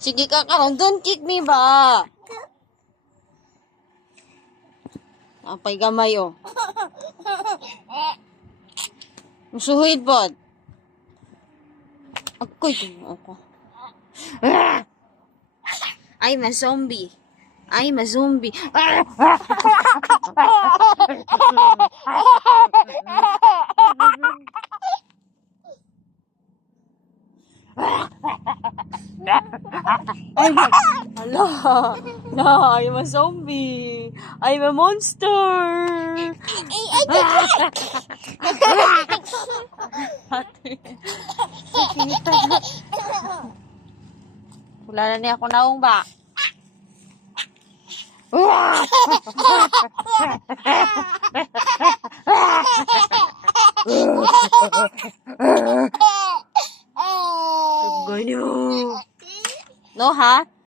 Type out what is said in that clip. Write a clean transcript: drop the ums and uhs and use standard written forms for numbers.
Sige ka karon, don't kick me ba? Apay gamay oh. Musuhid pod. Ako'y ako. I'm a zombie. I'm a zombie. Hala. No, I'm a zombie. I'm a monster. Wala na niya ako naong ba? Ganyo. No ha?